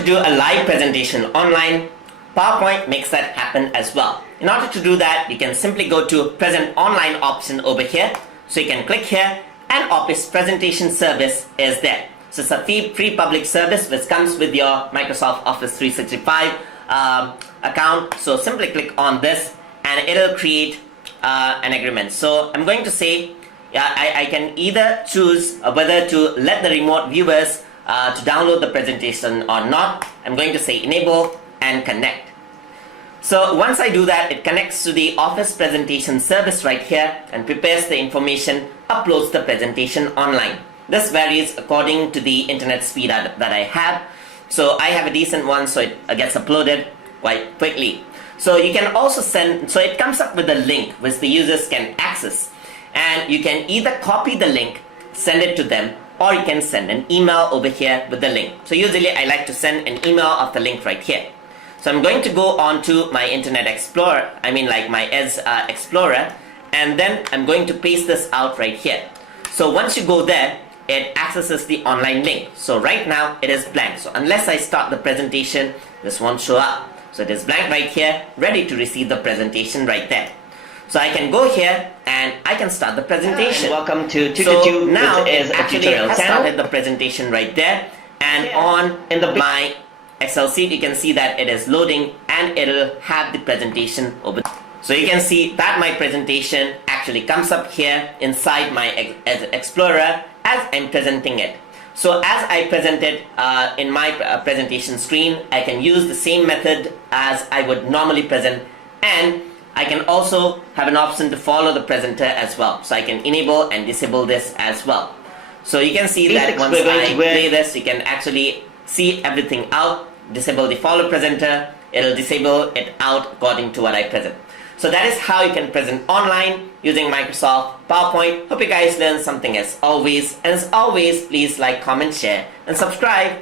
to do a live presentation online, PowerPoint makes that happen as well. In order to do that, you can simply go to Present Online option over here. So you can click here, and Office Presentation Service is there. So it's a free public service which comes with your Microsoft Office 365 account. So simply click on this and it'll create an agreement. So I'm going to say I can either choose whether to let the remote viewers to download the presentation or not. I'm going to say enable and connect. So once I do that, it connects to the Office Presentation Service right here and prepares the information, uploads the presentation online. This varies according to the internet speed that I have. So I have a decent one, so it gets uploaded quite quickly. So you can also send, so it comes up with a link which the users can access. And you can either copy the link, send it to them, or you can send an email over here with the link. So usually I like to send an email of the link right here. So I'm going to go on to my Internet Explorer, my Edge Explorer, and then I'm going to paste this out right here. So once you go there, it accesses the online link. So right now it is blank. So unless I start the presentation, this won't show up. So it is blank right here, ready to receive the presentation right there. So I can go here and I can start the presentation. Welcome to So now which is it a actually tutorial has channel. started the presentation right there, and on in my Excel sheet you can see that it is loading and it'll have the presentation over. So you can see that my presentation actually comes up here inside my Explorer as I'm presenting it. So as I present it in my presentation screen, I can use the same method as I would normally present, and I can also have an option to follow the presenter as well. So I can enable and disable this as well. So you can see that once I play this, you can actually see everything out. Disable the follow presenter, it'll disable it out according to what I present. So that is how you can present online using Microsoft PowerPoint. Hope you guys learned something as always. And as always, please like, comment, share, and subscribe.